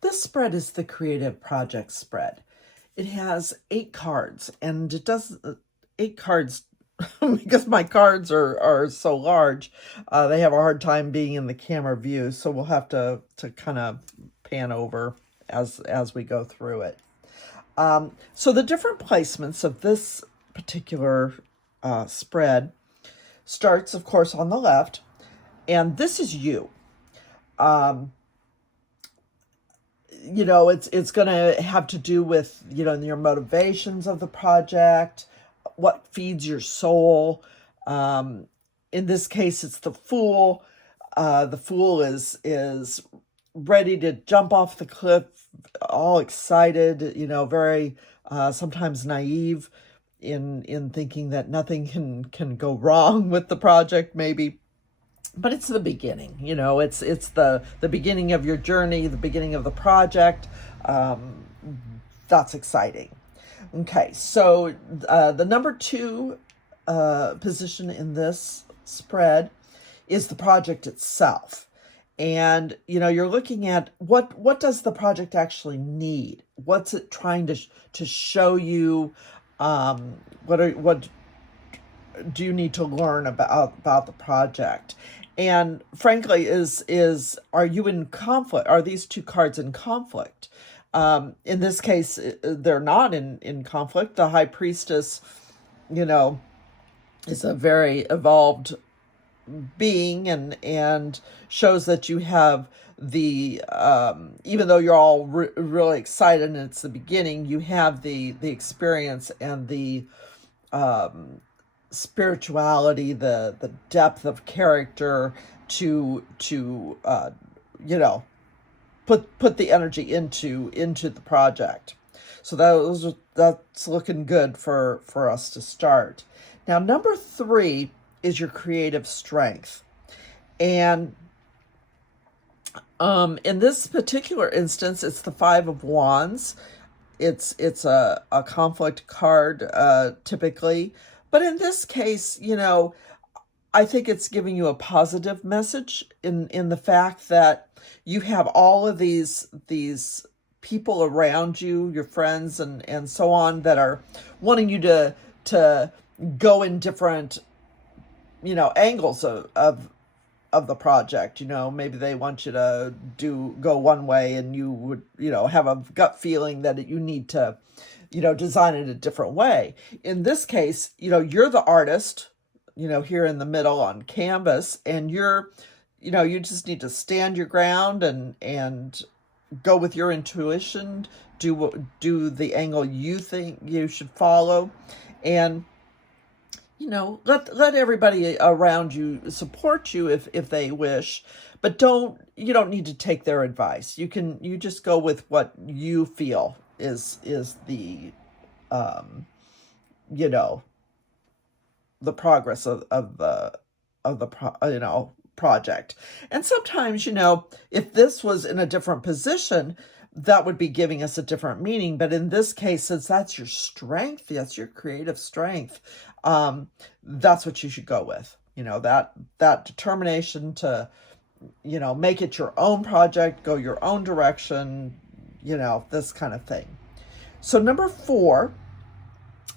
This spread is the creative project spread. It has 8 cards, and it does 8 cards because my cards are so large. They have a hard time being in the camera view, so we'll have to kind of pan over as we go through it. So the different placements of this particular spread starts, of course, on the left, and this is you. Um, it's going to have to do with your motivations of the project, what feeds your soul. In this case, it's the fool. The fool is ready to jump off the cliff, all excited, very sometimes naive in thinking that nothing can go wrong with the project, maybe. But it's the beginning, it's the beginning of your journey, the beginning of the project. That's exciting. Okay, so the number 2 position in this spread is the project itself. And you're looking at what does the project actually need? What's it trying to show you? What do you need to learn about the project? And frankly, are you in conflict? Are these 2 cards in conflict? In this case, they're not in conflict. The high priestess, you know, is a very evolved being, and shows that you have the even though you're all really excited and it's the beginning, you have the experience and the spirituality, the depth of character to you know put the energy into the project. So that's looking good for us to start. Now, number 3 is your creative strength. And in this particular instance, it's the 5 of Wands. It's a conflict card, typically. But in this case, I think it's giving you a positive message in the fact that you have all of these people around you, your friends and so on, that are wanting you to go in different angles of the project. Maybe they want you to go one way, and you would have a gut feeling that you need to design it a different way. In this case, you're the artist, here in the middle on canvas, and you just need to stand your ground and go with your intuition, do the angle you think you should follow, and let everybody around you support you if they wish, but you don't need to take their advice. You just go with what you feel is the you know the progress of the project. And sometimes, if this was in a different position, that would be giving us a different meaning. But in this case, since that's your strength, that's your creative strength, that's what you should go with. That determination to, make it your own project, go your own direction, this kind of thing. So number 4,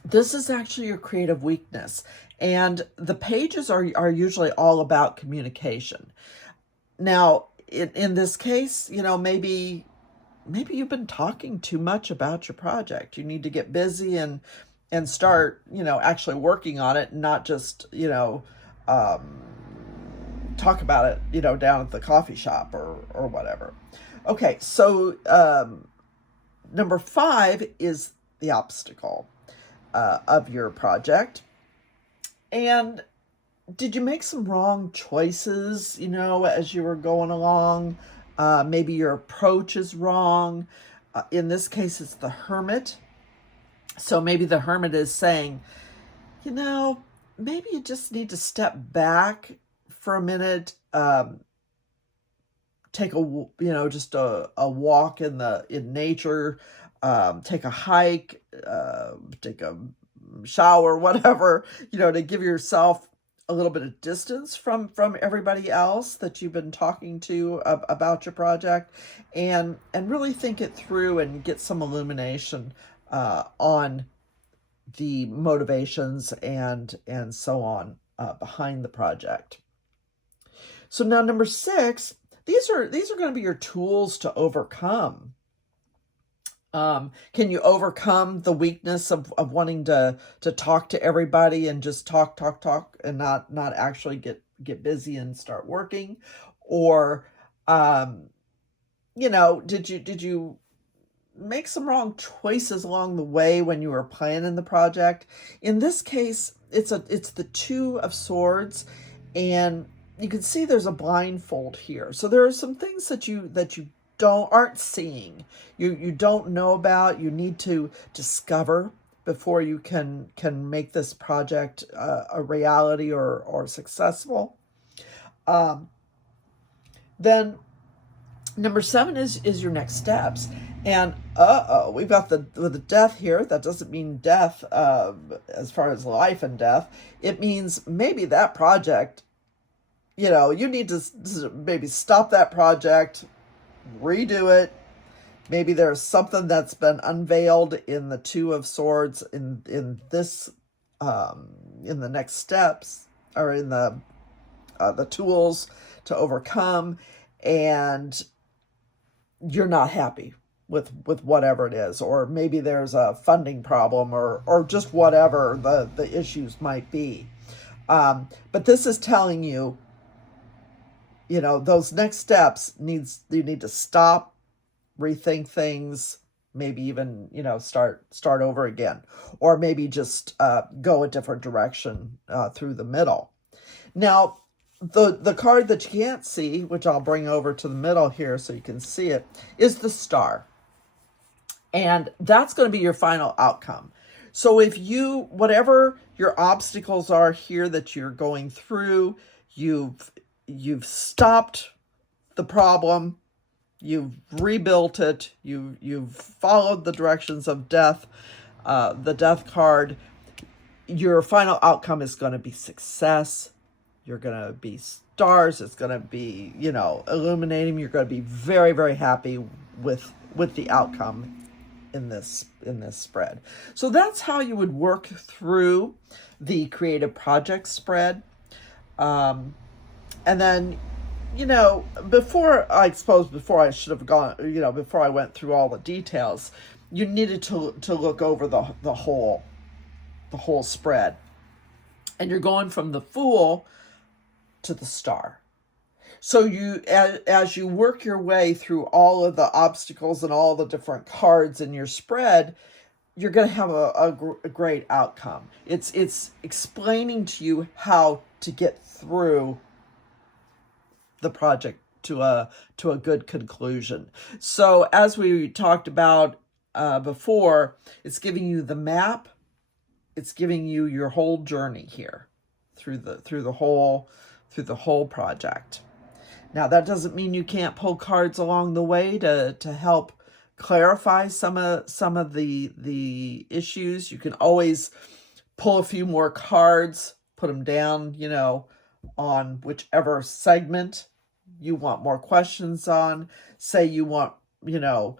this is actually your creative weakness. And the pages are usually all about communication. Now, in this case, maybe you've been talking too much about your project. You need to get busy and start, actually working on it, and not just, talk about it, down at the coffee shop or whatever. Okay, so number 5 is the obstacle of your project. And did you make some wrong choices, as you were going along? Maybe your approach is wrong. In this case, it's the Hermit. So maybe the Hermit is saying, maybe you just need to step back for a minute, take just a walk in nature, take a hike, take a shower, whatever, to give yourself a little bit of distance from everybody else that you've been talking to about your project, and really think it through and get some illumination on the motivations and so on behind the project. So now number 6, these are going to be your tools to overcome. Can you overcome the weakness of wanting to talk to everybody and just talk and not actually get busy and start working? Or you know, did you make some wrong choices along the way when you were planning the project? In this case, it's the 2 of Swords, and you can see there's a blindfold here. So there are some things that you aren't seeing, you don't know about, you need to discover before you can make this project a reality or successful. Then number 7 is your next steps. And we've got the death here. That doesn't mean death as far as life and death. It means maybe that project, you know, you need to maybe stop that project, redo it. Maybe there's something that's been unveiled in the 2 of Swords in this in the next steps, or in the tools to overcome, and you're not happy with whatever it is, or maybe there's a funding problem, or just whatever the issues might be. But this is telling you, you know, those next steps you need to stop, rethink things, maybe even, you know, start over again, or maybe just go a different direction through the middle. Now, the card that you can't see, which I'll bring over to the middle here so you can see it, is the Star. And that's going to be your final outcome. So if whatever your obstacles are here that you're going through, you've stopped the problem, you've rebuilt it, you've followed the directions of death, the Death card, your final outcome is going to be success. You're going to be stars. It's going to be, you know, illuminating. You're going to be very, very happy with the outcome in this spread. So that's how you would work through the creative project spread. And then, you know, before I should have gone, you know, before I went through all the details, you needed to look over the whole spread. And you're going from the Fool to the Star. So as you work your way through all of the obstacles and all the different cards in your spread, you're going to have a great outcome. It's explaining to you how to get through the project to a good conclusion. So as we talked about before, it's giving you the map. It's giving you your whole journey here through the whole project. Now, that doesn't mean you can't pull cards along the way to help clarify some of the issues. You can always pull a few more cards, put them down, you know, on whichever segment you want more questions on. Say you want, you know,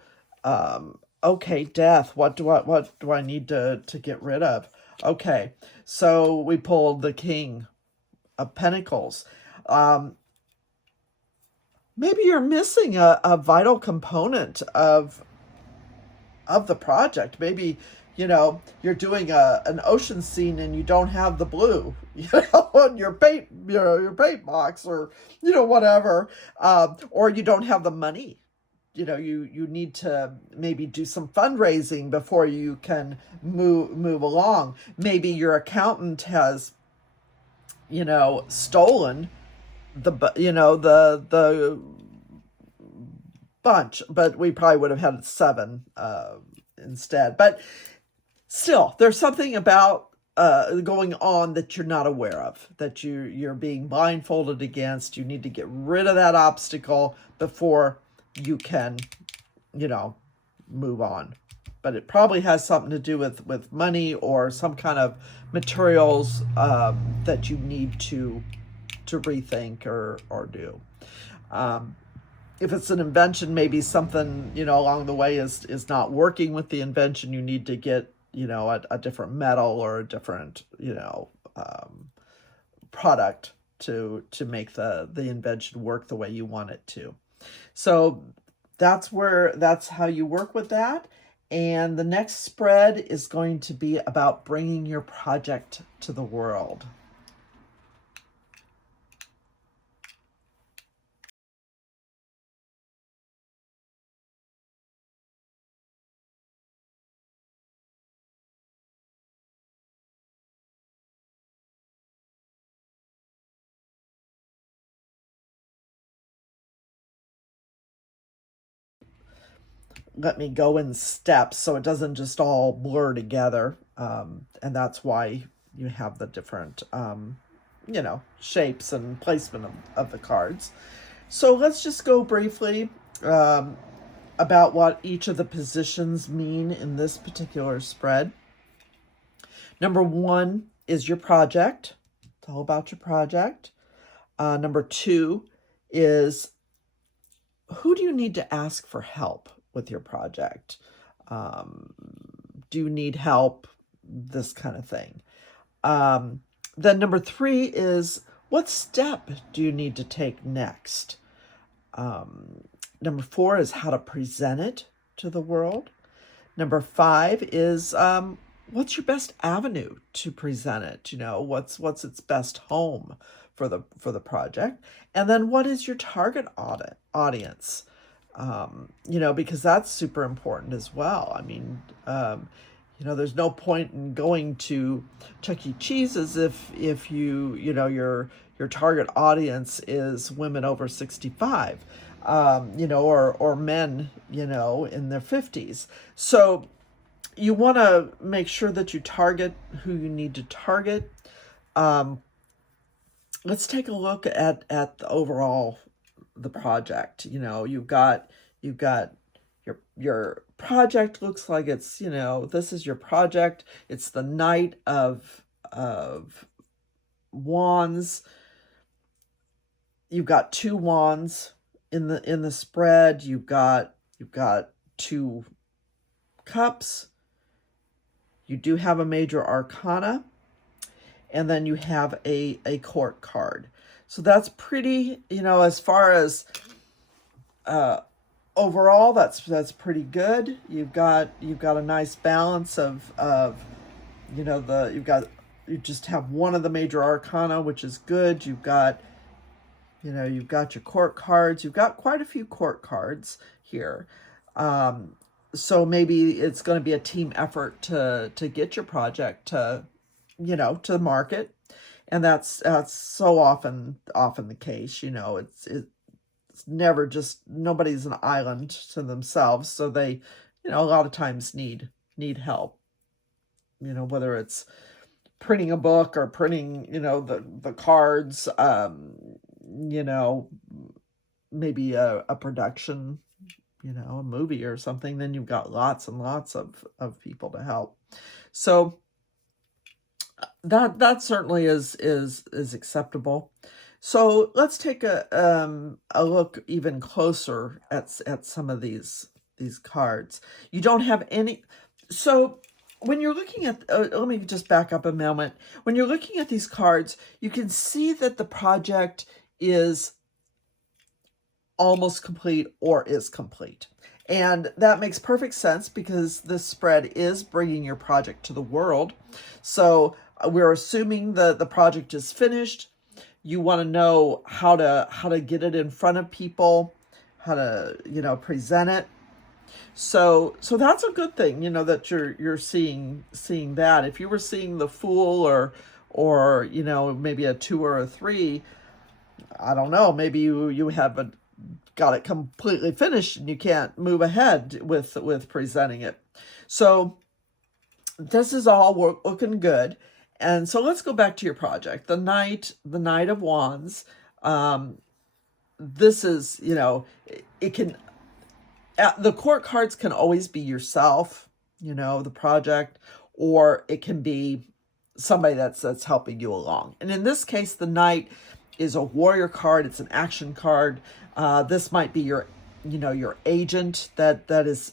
okay, death. What do I need to get rid of? Okay, so we pulled the King of Pentacles. Maybe you're missing a vital component of the project. Maybe, you know, you're doing an ocean scene and you don't have the blue, you know, on your paint, you know, your paint box, or, you know, whatever, or you don't have the money. You know, you need to maybe do some fundraising before you can move along. Maybe your accountant has, you know, stolen the bunch, but we probably would have had 7 instead. But still, there's something about going on that you're not aware of, that you're being blindfolded against. You need to get rid of that obstacle before you can, you know, move on. but it probably has something to do with money or some kind of materials that you need to rethink or do. If it's an invention, maybe something, along the way is not working with the invention. You need to get, a different metal or a different, product to make the invention work the way you want it to. So that's how you work with that. And the next spread is going to be about bringing your project to the world. Let me go in steps so it doesn't just all blur together. And that's why you have the different, shapes and placement of the cards. So let's just go briefly about what each of the positions mean in this particular spread. Number 1 is your project. It's all about your project. Number 2 is who do you need to ask for help with your project? Do you need help? This kind of thing. Then number 3 is what step do you need to take next? Number 4 is how to present it to the world. Number 5 is what's your best avenue to present it? What's its best home for the project? And then what is your target audience? Because that's super important as well. I mean, there's no point in going to Chuck E. Cheese's if your target audience is women over 65, or men, in their 50s. So you want to make sure that you target who you need to target. Let's take a look at the overall the project. You've got your project looks like it's, this is your project. It's the Knight of Wands. You've got 2 wands in the spread. You've got 2 cups. You do have a major arcana, and then you have a court card. So that's pretty, as far as overall, that's pretty good. You've got a nice balance of you just have one of the major arcana, which is good. You've got your court cards. You've got quite a few court cards here. So maybe it's going to be a team effort to get your project to the market. And that's so often the case. It's never just, nobody's an island to themselves. So they, a lot of times need help, whether it's printing a book or printing, the cards, maybe a production, a movie or something. Then you've got lots and lots of people to help. So that certainly is acceptable. So let's take a look even closer at some of these cards. You don't have any. So when you're looking at, let me just back up a moment. When you're looking at these cards, you can see that the project is almost complete or is complete. And that makes perfect sense because this spread is bringing your project to the world. So we're assuming that the project is finished. You want to know how to get it in front of people, how to, present it. So that's a good thing, that you're seeing that. If you were seeing the Fool or maybe a 2 or a 3, I don't know, maybe you haven't got it completely finished and you can't move ahead with presenting it. So this is all looking good. And so let's go back to your project. The Knight of Wands. This is, it can, the court cards can always be yourself. the project, or it can be somebody that's helping you along. And in this case, the Knight is a warrior card. It's an action card. This might be your agent that is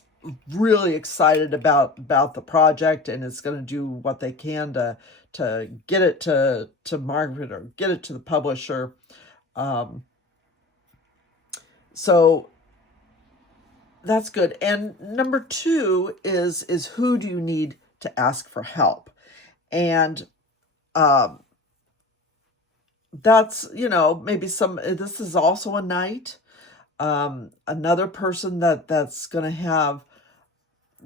really excited about the project and is going to do what they can to get it to market or get it to the publisher. So that's good. And number two is who do you need to ask for help? And that's, maybe this is also a Knight. Another person that's going to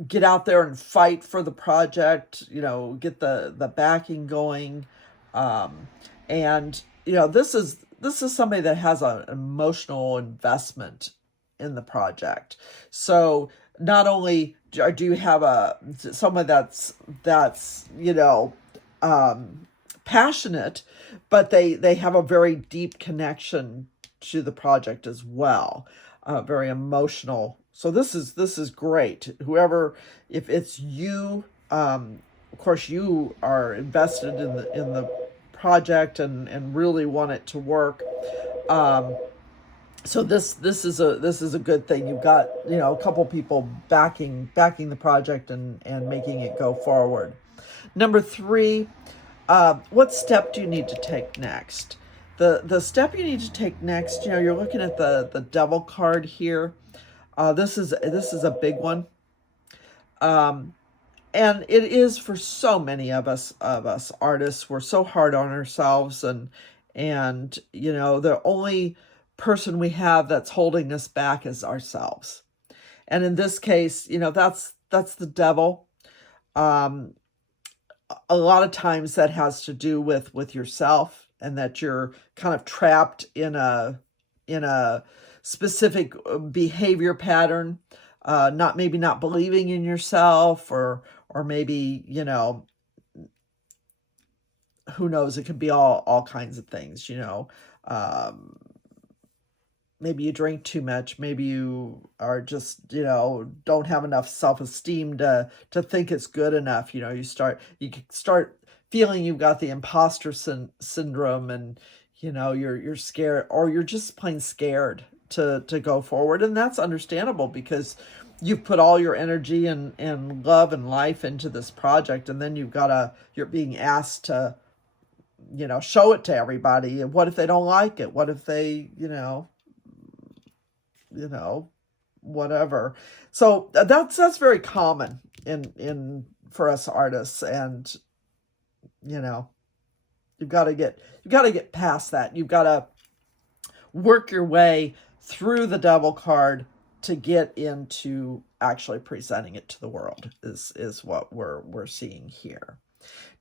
get out there and fight for the project, get the backing going. And, this is somebody that has an emotional investment in the project. So not only do you have someone that's passionate, but they have a very deep connection to the project as well, very emotional. So this is great. Whoever, if it's you, of course you are invested in the project and really want it to work. So this is a good thing. You've got a couple people backing the project and making it go forward. Number three, what step do you need to take next? The step you need to take next, you're looking at the Devil card here. This is a big one. And it is for so many of us artists. We're so hard on ourselves, and the only person we have that's holding us back is ourselves. And in this case, that's the devil. A lot of times that has to do with yourself, and that you're kind of trapped in a specific behavior pattern, not believing in yourself, or maybe who knows, it could be all kinds of things. Maybe you drink too much, maybe you are just don't have enough self-esteem to think it's good enough. You start feeling you've got the imposter syndrome, and you're scared, or you're just plain scared to go forward. And that's understandable, because you've put all your energy and love and life into this project, and then you're being asked to show it to everybody. And what if they don't like it? What if they whatever. So that's very common in for us artists. And you've got to get past that. You've got to work your way through the Devil card to get into actually presenting it to the world, is what we're seeing here.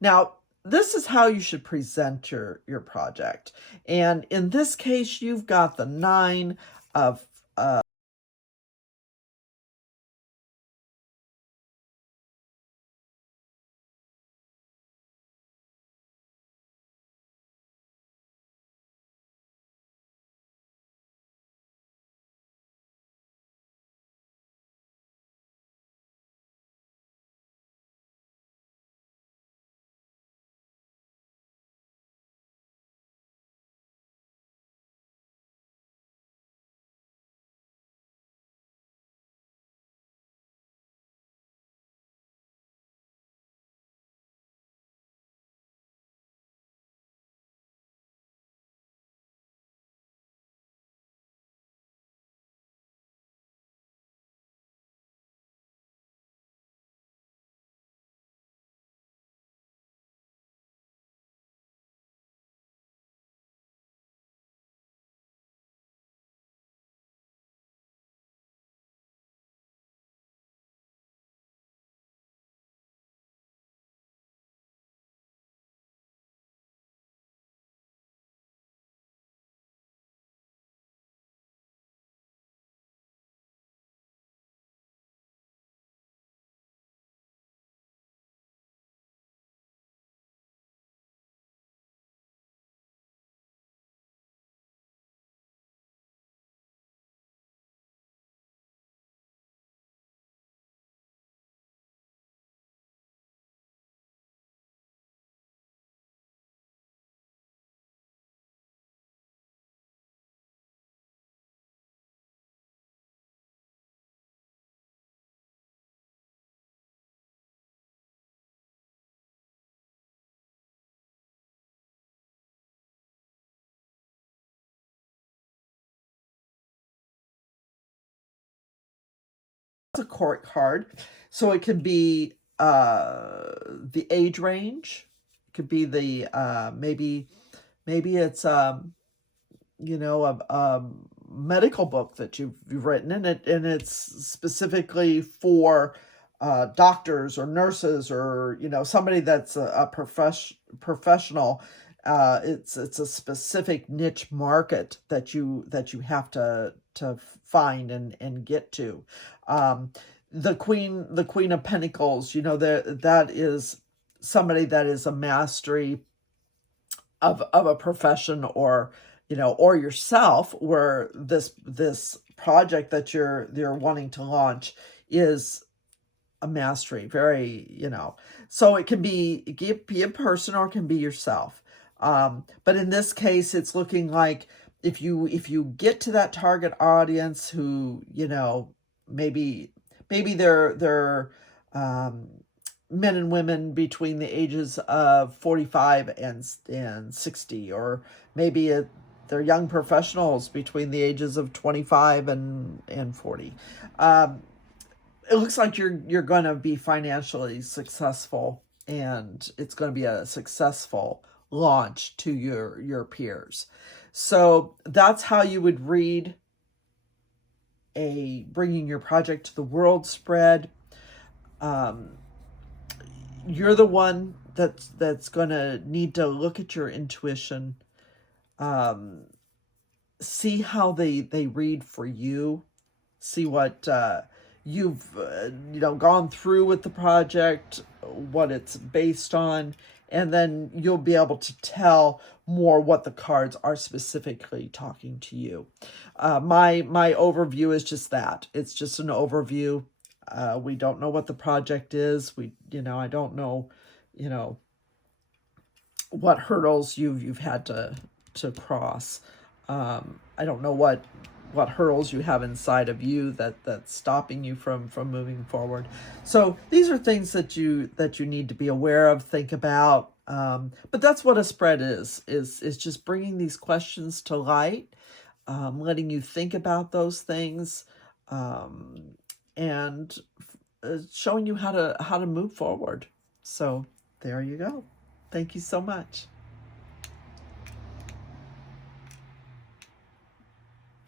Now, this is how you should present your project. And in this case, you've got the 9 of a court card. So it can be the age range. It could be the maybe it's a medical book that you've written, and it's specifically for doctors or nurses, or somebody that's a professional. It's a specific niche market that you have to find and get to. The Queen of Pentacles, that is somebody that is a mastery of a profession, or yourself, where this project that you're wanting to launch is a mastery, very. So it can be a person, or it can be yourself. But in this case, it's looking like if you get to that target audience who, maybe they're men and women between the ages of 45 and 60, or maybe they're young professionals between the ages of 25 and 40. It looks like you're going to be financially successful, and it's going to be a successful launch to your peers. So that's how you would read a bringing your project to the world spread. You're the one that's going to need to look at your intuition, see how they read for you, see what you've gone through with the project, what it's based on, and then you'll be able to tell more what the cards are specifically talking to you. My overview is just that. It's just an overview. We don't know what the project is. I don't know, what hurdles you've had to cross. I don't know what hurdles you have inside of you that's stopping you from moving forward. So these are things that you need to be aware of, think about. But that's what a spread is just bringing these questions to light, letting you think about those things, and showing you how to move forward. So there you go. Thank you so much.